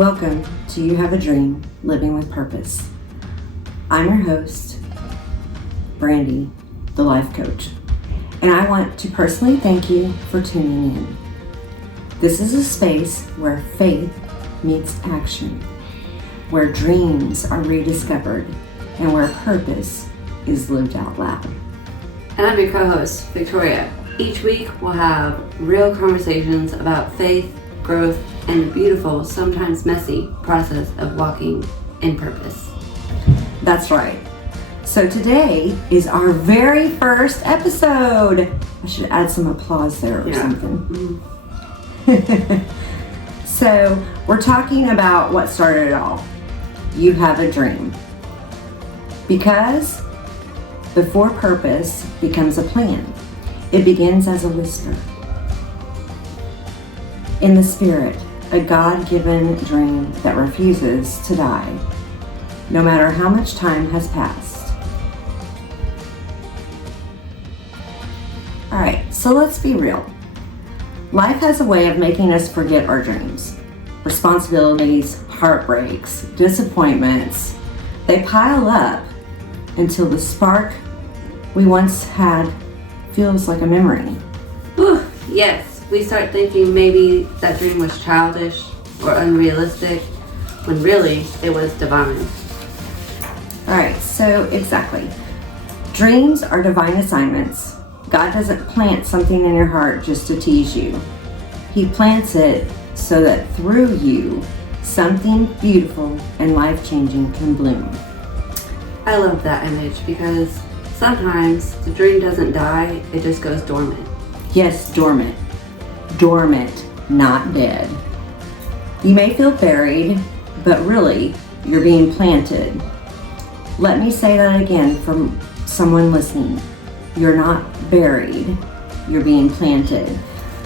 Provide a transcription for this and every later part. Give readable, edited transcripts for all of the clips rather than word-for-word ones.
Welcome to You Have a Dream, Living with Purpose. I'm your host, Brandy, the life coach, and I want to personally thank you for tuning in. This is a space where faith meets action, where dreams are rediscovered, and where purpose is lived out loud. And I'm your co-host, Victoria. Each week we'll have real conversations about faith, growth, and the beautiful, sometimes messy, process of walking in purpose. That's right. So today is our very first episode. I should add some applause there or something. Mm-hmm. So we're talking about what started it all. You have a dream. Because before purpose becomes a plan, it begins as a whisper. In the spirit, a God-given dream that refuses to die, no matter how much time has passed. All right, so let's be real. Life has a way of making us forget our dreams. Responsibilities, heartbreaks, disappointments, they pile up until the spark we once had feels like a memory. Whew, yes. We start thinking maybe that dream was childish or unrealistic, when really it was divine. All right, so exactly. Dreams are divine assignments. God doesn't plant something in your heart just to tease you. He plants it so that through you, something beautiful and life-changing can bloom. I love that image because sometimes the dream doesn't die, it just goes dormant. Yes, dormant. Dormant, not dead. You may feel buried, but really, you're being planted. Let me say that again from someone listening. You're not buried, you're being planted.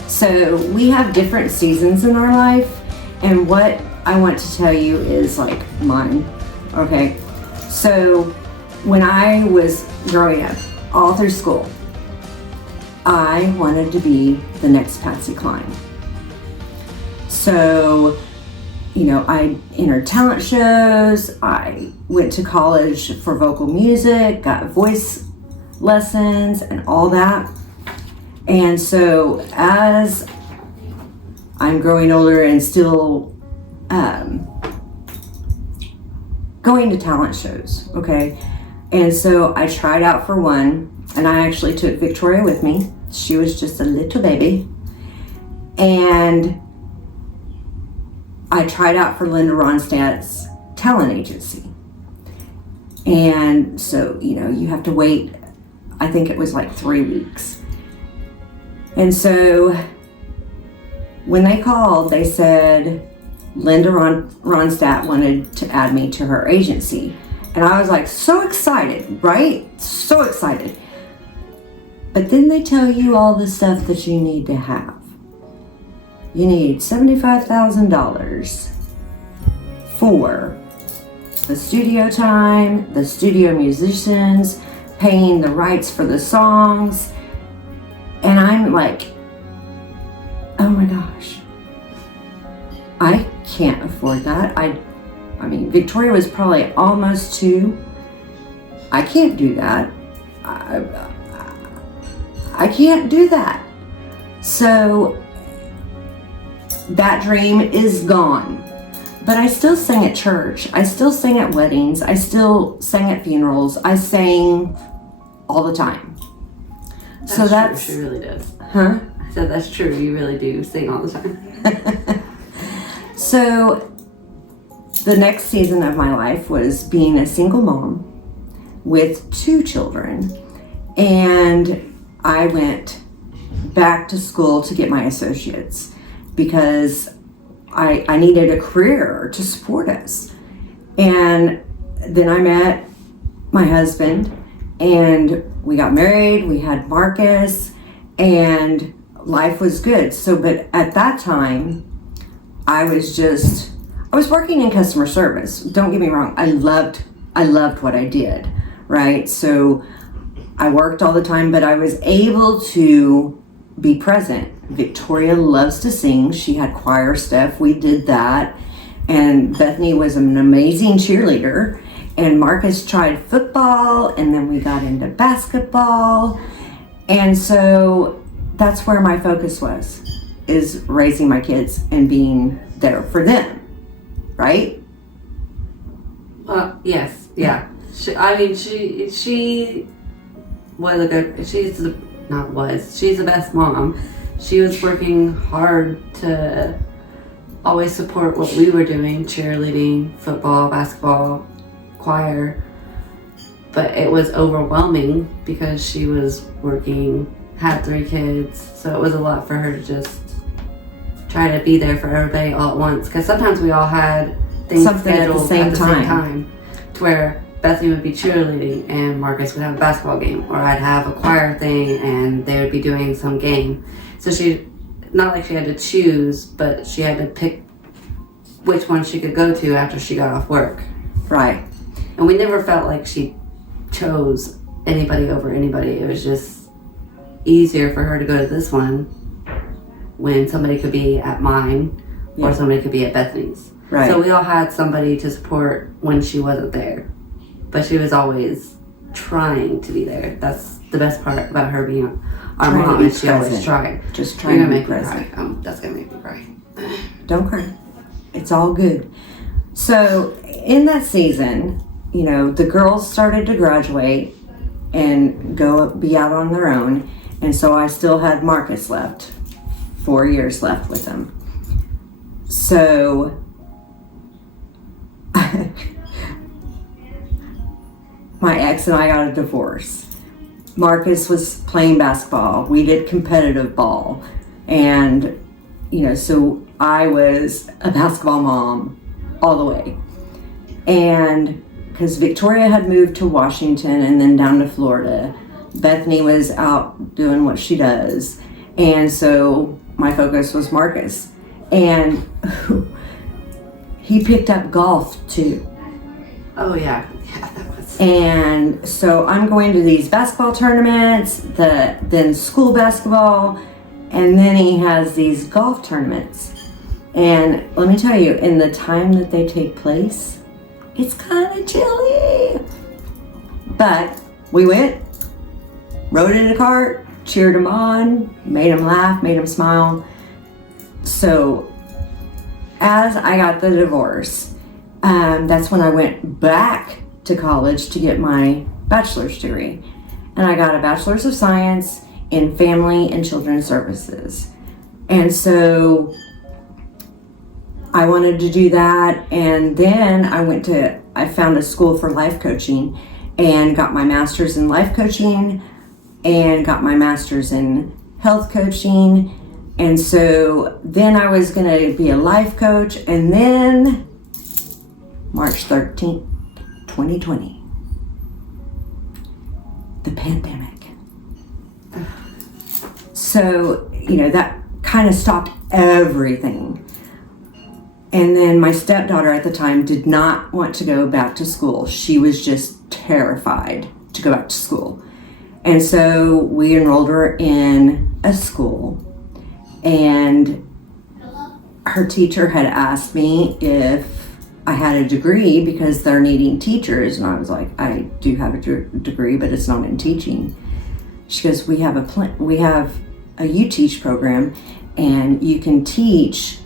So we have different seasons in our life, and what I want to tell you is like mine, okay? So when I was growing up, all through school, I wanted to be the next Patsy Cline. So, I entered talent shows, I went to college for vocal music, got voice lessons and all that. And so as I'm growing older and still going to talent shows, okay? And so I tried out for one, and I actually took Victoria with me. She was just a little baby. And I tried out for Linda Ronstadt's talent agency. And so, you have to wait, I think it was like 3 weeks. And so when they called, they said Linda Ronstadt wanted to add me to her agency. And I was like so excited, right? So excited. But then they tell you all the stuff that you need to have. You need $75,000 for the studio time, the studio musicians, paying the rights for the songs. And I'm like, oh my gosh, I can't afford that. I mean, Victoria was probably almost 2. I can't do that. I can't do that. So that dream is gone. But I still sang at church. I still sang at weddings. I still sang at funerals. I sang all the time. That's true. She really does. Huh? I said that's true. You really do sing all the time. So the next season of my life was being a single mom with 2 children. And I went back to school to get my associates because I needed a career to support us. And then I met my husband and we got married, we had Marcus, and life was good. So, but at that time, I was working in customer service. Don't get me wrong. I loved what I did, right? So I worked all the time, but I was able to be present. Victoria loves to sing. She had choir stuff. We did that. And Bethany was an amazing cheerleader. And Marcus tried football, and then we got into basketball. And so that's where my focus was, is raising my kids and being there for them, right? Yes, yeah. She was a good, she's the best mom. She was working hard to always support what we were doing, cheerleading, football, basketball, choir. But it was overwhelming because she was working, had 3 kids, so it was a lot for her to just try to be there for everybody all at once. Because sometimes we all had things Something scheduled at the same time, to where Bethany would be cheerleading and Marcus would have a basketball game, or I'd have a choir thing and they would be doing some game. So she, not like she had to choose, but she had to pick which one she could go to after she got off work. Right. And we never felt like she chose anybody over anybody. It was just easier for her to go to this one when somebody could be at mine, or somebody could be at Bethany's. Right. So we all had somebody to support when she wasn't there. But she was always trying to be there. That's the best part about her being our mom, is she always tried. Just trying to be present. That's gonna make me cry. Don't cry. It's all good. So in that season, the girls started to graduate and be out on their own. And so I still had Marcus left, 4 years left with him. So my ex and I got a divorce. Marcus was playing basketball. We did competitive ball. And, so I was a basketball mom all the way. And because Victoria had moved to Washington and then down to Florida, Bethany was out doing what she does. And so my focus was Marcus. And he picked up golf too. Oh, yeah. Yeah, that was. And so I'm going to these basketball tournaments, then school basketball, and then he has these golf tournaments. And let me tell you, in the time that they take place, it's kind of chilly. But we went, rode in a cart, cheered him on, made him laugh, made him smile. So as I got the divorce, that's when I went back to college to get my bachelor's degree. And I got a bachelor's of science in family and children's services. And so I wanted to do that. And then I found a school for life coaching and got my master's in life coaching and got my master's in health coaching. And so then I was going to be a life coach. And then March 13th, 2020, the pandemic. So, that kind of stopped everything. And then my stepdaughter at the time did not want to go back to school. She was just terrified to go back to school. And so we enrolled her in a school. And her teacher had asked me if I had a degree because they're needing teachers. And I was like, I do have a degree, but it's not in teaching. She goes, we have a You Teach program, and you can teach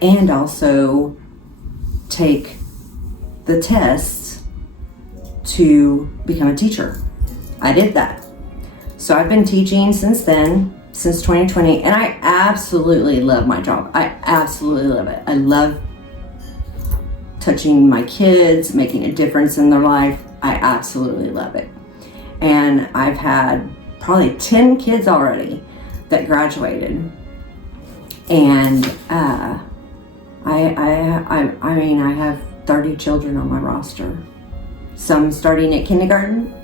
and also take the tests to become a teacher. I did that. So I've been teaching since then, since 2020, and I absolutely love my job. I absolutely love it. I love touching my kids, making a difference in their life. I absolutely love it. And I've had probably 10 kids already that graduated. And I have 30 children on my roster. Some starting at kindergarten,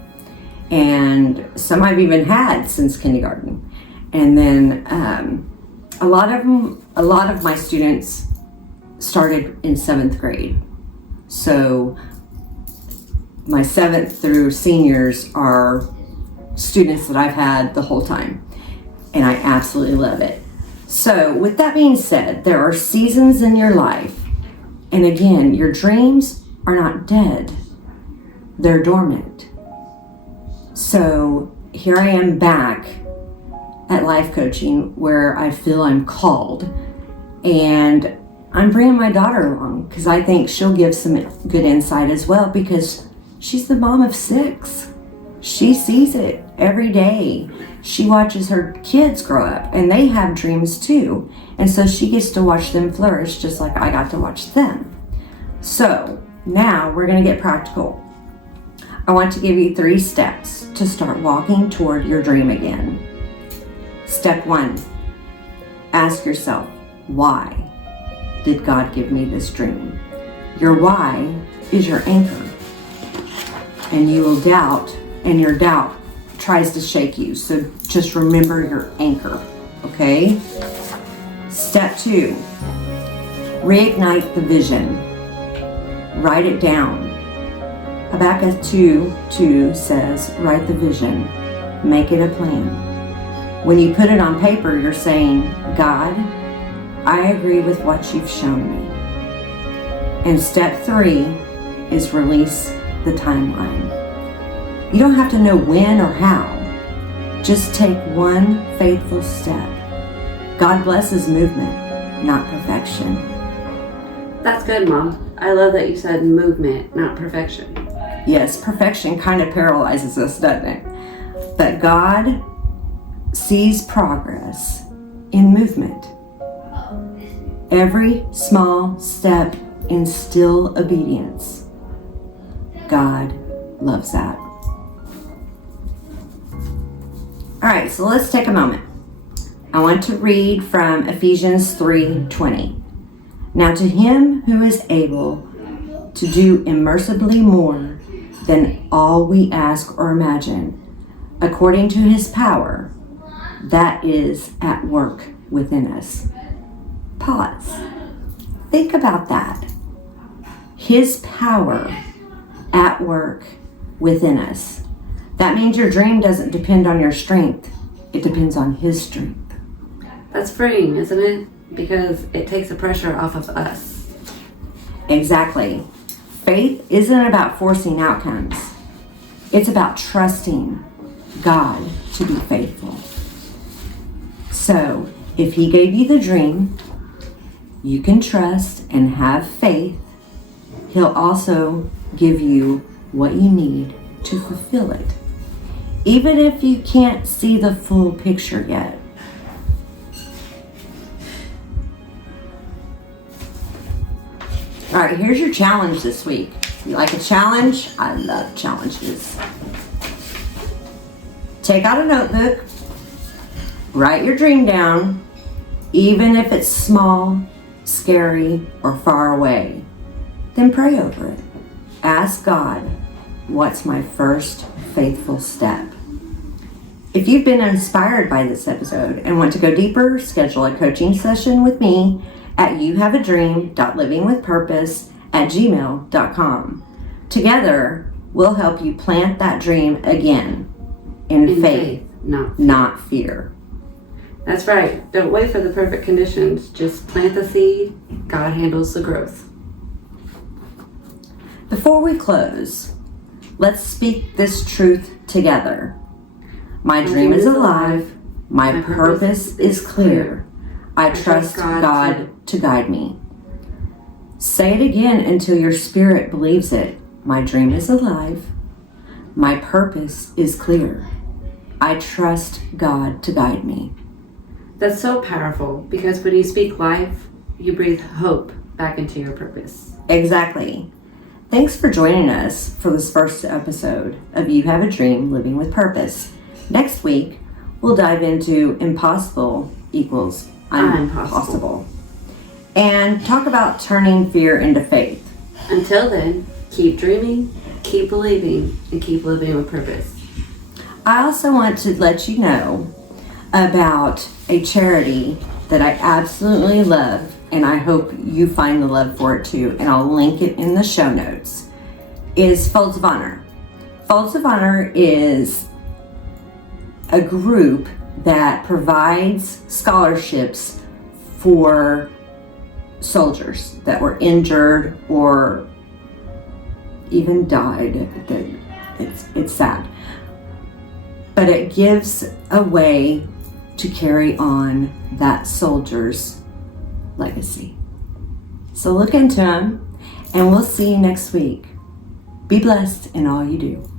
and some I've even had since kindergarten. And then a lot of my students started in 7th grade. So my 7th through seniors are students that I've had the whole time, and I absolutely love it. So with that being said, there are seasons in your life, And again, your dreams are not dead. They're dormant. So here I am back at life coaching where I feel I'm called, and I'm bringing my daughter along because I think she'll give some good insight as well, because she's the mom of 6. She sees it every day. She watches her kids grow up, and they have dreams too. And so she gets to watch them flourish just like I got to watch them. So now we're going to get practical. I want to give you 3 steps to start walking toward your dream again. Step 1, ask yourself, why did God give me this dream? Your why is your anchor. And you will doubt, and your doubt tries to shake you. So just remember your anchor, okay? Step 2, reignite the vision. Write it down. Habakkuk 2:2 says, write the vision, make it a plan. When you put it on paper, you're saying, God, I agree with what you've shown me. And step 3 is release the timeline. You don't have to know when or how. Just take one faithful step. God blesses movement, not perfection. That's good, Mom. I love that you said movement, not perfection. Yes, perfection kind of paralyzes us, doesn't it? But God sees progress in movement. Every small step in still obedience. God loves that. All right, so let's take a moment. I want to read from Ephesians 3:20. Now to him who is able to do immeasurably more than all we ask or imagine, according to his power that is at work within us. Pause. Think about that. His power at work within us. That means your dream doesn't depend on your strength. It depends on his strength. That's freeing, isn't it? Because it takes the pressure off of us. Exactly. Faith isn't about forcing outcomes. It's about trusting God to be faithful. So, if he gave you the dream, you can trust and have faith. He'll also give you what you need to fulfill it, even if you can't see the full picture yet. All right, here's your challenge this week. You like a challenge? I love challenges. Take out a notebook, write your dream down, even if it's small, scary, or far away. Then pray over it. Ask God, what's my first faithful step? If you've been inspired by this episode and want to go deeper, schedule a coaching session with me at youhaveadream.livingwithpurpose@gmail.com. Together, we'll help you plant that dream again in faith, not fear. That's right. Don't wait for the perfect conditions. Just plant the seed. God handles the growth. Before we close, let's speak this truth together. My dream is alive. My purpose is clear. I trust God to guide me. Say it again until your spirit believes it. My dream is alive. My purpose is clear. I trust God to guide me. That's so powerful, because when you speak life, you breathe hope back into your purpose. Exactly. Thanks for joining us for this first episode of You Have a Dream, Living with Purpose. Next week, we'll dive into impossible equals impossible and talk about turning fear into faith. Until then, keep dreaming, keep believing, and keep living with purpose. I also want to let you know about a charity that I absolutely love, and I hope you find the love for it too, and I'll link it in the show notes, is Folds of Honor. Folds of Honor is a group that provides scholarships for soldiers that were injured or even died. It's sad. But it gives a way to carry on that soldier's legacy. So look into them, and we'll see you next week. Be blessed in all you do.